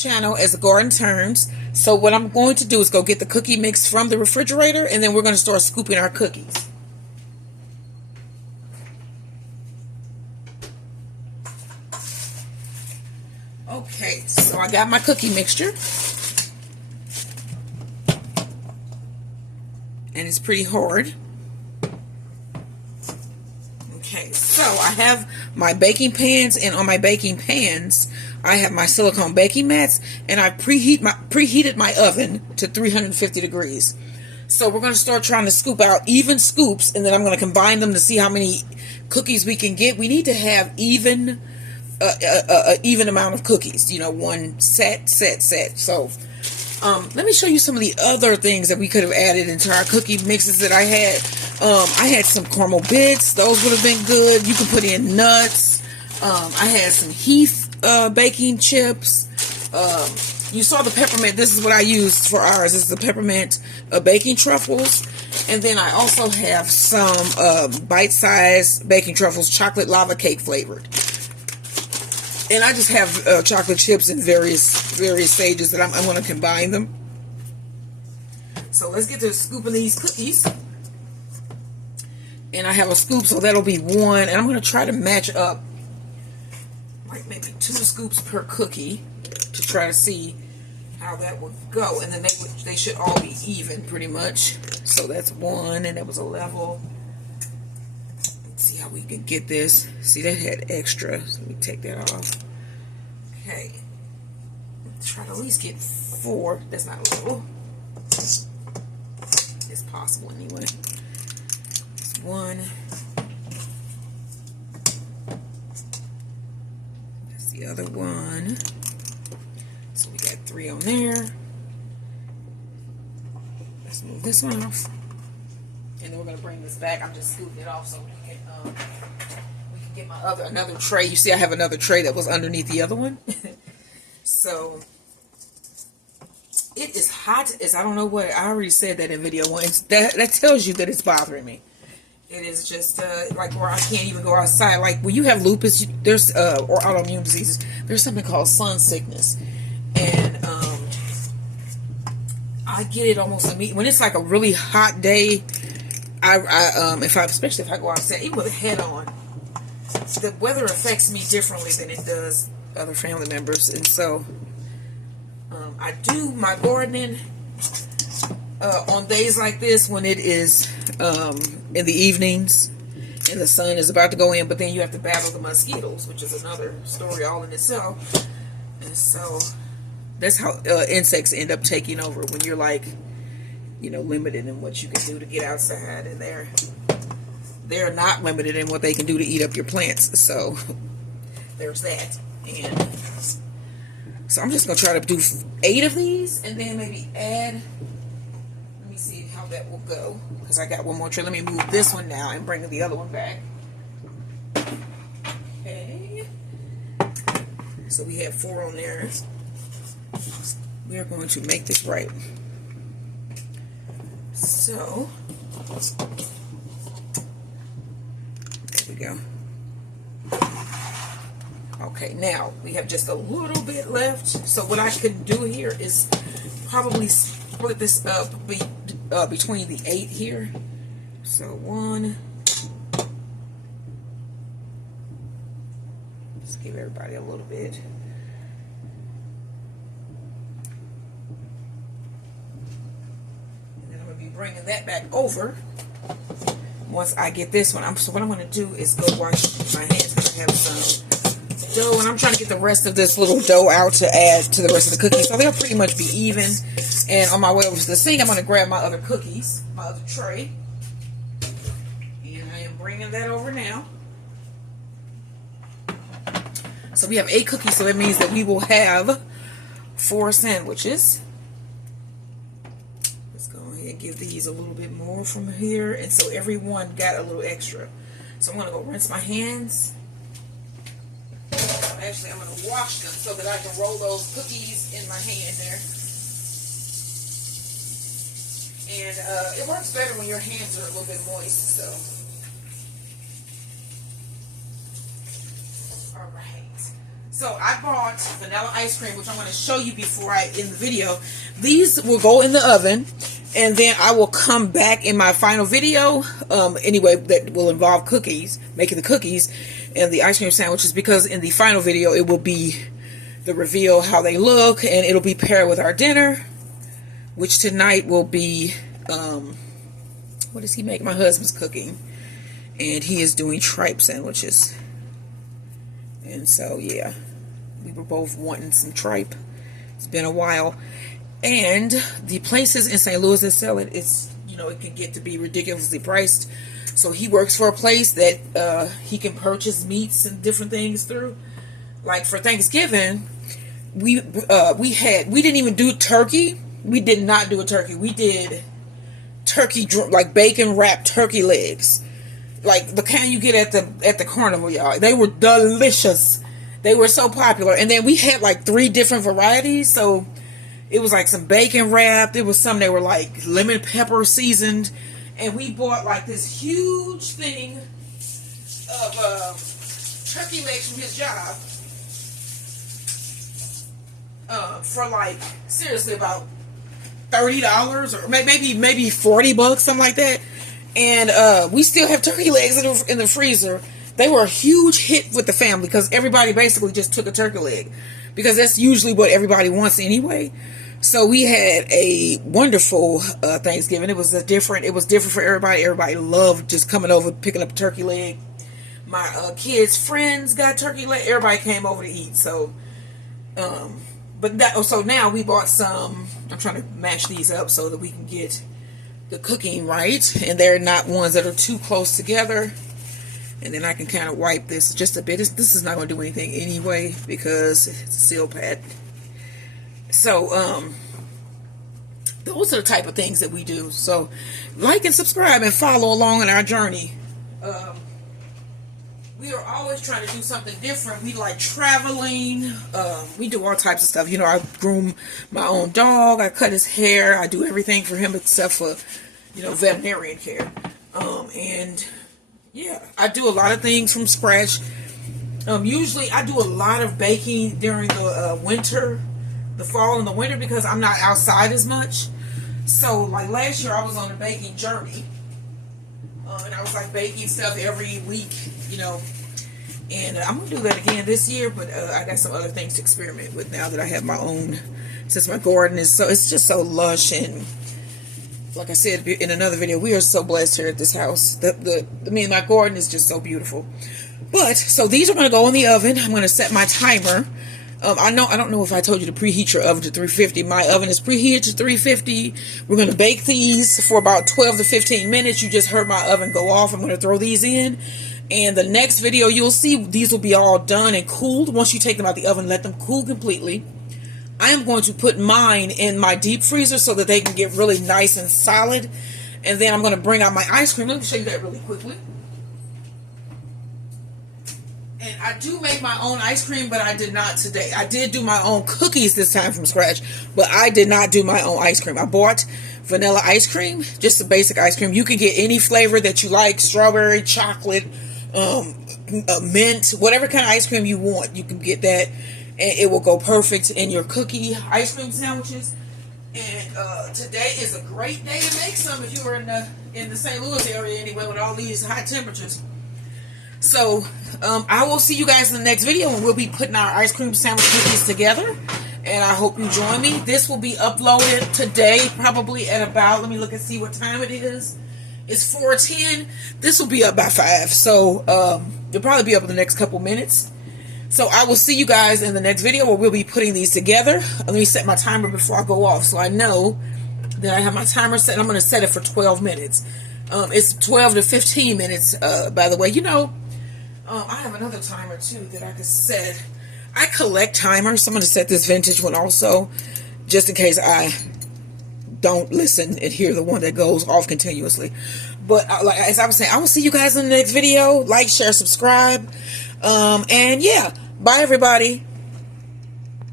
Channel as the garden turns. So what I'm going to do is go get the cookie mix from the refrigerator, and then we're going to start scooping our cookies. Okay, so I got my cookie mixture, and it's pretty hard. Okay, so I have my baking pans, and on my baking pans I have my silicone baking mats, and I preheated my oven to 350 degrees. So we're going to start trying to scoop out even scoops, and then I'm going to combine them to see how many cookies we can get. We need to have even amount of cookies, you know, one set. So let me show you some of the other things that we could have added into our cookie mixes that I had. I had some caramel bits. Those would have been good. You can put in nuts. I had some Heath baking chips. You saw the peppermint. This is what I used for ours. This is the peppermint baking truffles. And then I also have some bite-sized baking truffles, chocolate lava cake flavored. And I just have chocolate chips in various stages that I'm going to combine them. So let's get to scooping these cookies. And I have a scoop, so that'll be one. And I'm going to try to match up like maybe 2 scoops per cookie to try to see how that would go. And then they should all be even pretty much. So that's one, and that was a level. Let's see how we can get this. See, that had extra, so let me take that off. Okay. Let's try to at least get 4. That's not a level. It's possible anyway. It's 1. That's the other one. So we got 3 on there. Let's move this one off. And then we're going to bring this back. I'm just scooping it off so we can get my another tray. You see I have another tray that was underneath the other one. So it is hot as I don't know what. I already said that in video 1. That tells you that it's bothering me. It is just like where I can't even go outside. Like when you have lupus, there's or autoimmune diseases, there's something called sun sickness, and I get it almost immediately when it's like a really hot day. Especially if I go outside, even with a hat on, the weather affects me differently than it does other family members, and so I do my gardening on days like this when it is in the evenings and the sun is about to go in, but then you have to battle the mosquitoes, which is another story all in itself. And so that's how insects end up taking over when you're like, you know, limited in what you can do to get outside, and they're not limited in what they can do to eat up your plants. So there's that. And so I'm just gonna try to do 8 of these, and then maybe add. Let me see how that will go, because I got one more tray. Let me move this one now and bring the other one back. Okay. So we have 4 on there. We are going to make this right. So, there we go. Okay, now we have just a little bit left. So what I can do here is probably split this up between the 8 here. So 1. Just give everybody a little bit. Bringing that back over once I get this one. So what I'm going to do is go wash my hands because I have some dough, and I'm trying to get the rest of this little dough out to add to the rest of the cookies, so they'll pretty much be even. And on my way over to the sink, I'm going to grab my other cookies, my other tray, and I am bringing that over now. So we have 8 cookies, so that means that we will have 4 sandwiches. Give these a little bit more from here, and so everyone got a little extra. So I'm going to go rinse my hands. Actually, I'm going to wash them so that I can roll those cookies in my hand there. And it works better when your hands are a little bit moist. So, all right. So I bought vanilla ice cream, which I'm going to show you before I end the video. These will go in the oven, and then I will come back in my final video, anyway, that will involve cookies, making the cookies and the ice cream sandwiches, because in the final video it will be the reveal, how they look, and it'll be paired with our dinner, which tonight will be, what does he make? My husband's cooking, and he is doing tripe sandwiches. And so, yeah, we were both wanting some tripe. It's been a while. And the places in St. Louis that sell it, it's, you know, it can get to be ridiculously priced. So he works for a place that he can purchase meats and different things through. Like for Thanksgiving, we didn't even do turkey. We did not do a turkey. We did turkey, like bacon wrapped turkey legs. Like the kind you get at the carnival, y'all. They were delicious. They were so popular. And then we had like 3 different varieties. So it was like some bacon wrapped. There was some that were like lemon pepper seasoned. And we bought like this huge thing of turkey legs from his job. For like, seriously, about $30 or maybe $40, something like that. And we still have turkey legs in the freezer. They were a huge hit with the family because everybody basically just took a turkey leg, because that's usually what everybody wants anyway. So we had a wonderful Thanksgiving. It was different for everybody. Everybody loved just coming over, picking up a turkey leg. My kids' friends got turkey leg. Everybody came over to eat. So, so now we bought some. I'm trying to mash these up so that we can get the cooking right, and they're not ones that are too close together. And then I can kind of wipe this just a bit. This is not going to do anything anyway because it's a seal pad. So those are the type of things that we do. So like and subscribe and follow along on our journey. We are always trying to do something different. We like traveling. We do all types of stuff. You know, I groom my own dog. I cut his hair. I do everything for him except for, you know, veterinarian care. And yeah, I do a lot of things from scratch. Usually I do a lot of baking during the winter, the fall and the winter, because I'm not outside as much. So like last year I was on a baking journey. And I was like baking stuff every week, you know, and I'm going to do that again this year, but I got some other things to experiment with now that I have my own, since my garden is it's just so lush. And like I said in another video, we are so blessed here at this house. My garden is just so beautiful. But, so these are going to go in the oven. I'm going to set my timer. I don't know if I told you to preheat your oven to 350. My oven is preheated to 350. We're going to bake these for about 12 to 15 minutes. You just heard my oven go off. I'm going to throw these in. And the next video you'll see, these will be all done and cooled. Once you take them out the oven, let them cool completely. I am going to put mine in my deep freezer so that they can get really nice and solid. And then I'm going to bring out my ice cream. Let me show you that really quickly. And I do make my own ice cream, but I did not today. I did do my own cookies this time from scratch, but I did not do my own ice cream. I bought vanilla ice cream, just a basic ice cream. You can get any flavor that you like, strawberry, chocolate, mint, whatever kind of ice cream you want. You can get that, and it will go perfect in your cookie ice cream sandwiches. And today is a great day to make some if you are in the St. Louis area anyway, with all these high temperatures. So, I will see you guys in the next video when we'll be putting our ice cream sandwich cookies together. And I hope you join me. This will be uploaded today, probably at about, let me look and see what time it is. It's 4:10. This will be up by 5. So, it'll probably be up in the next couple minutes. So, I will see you guys in the next video where we'll be putting these together. Let me set my timer before I go off so I know that I have my timer set. I'm going to set it for 12 minutes. It's 12 to 15 minutes, by the way. You know, I have another timer too that I can set. I collect timers, so I'm going to set this vintage one also, just in case I don't listen and hear the one that goes off continuously. But like as I was saying, I will see you guys in the next video. Like, share, subscribe, and yeah, bye everybody.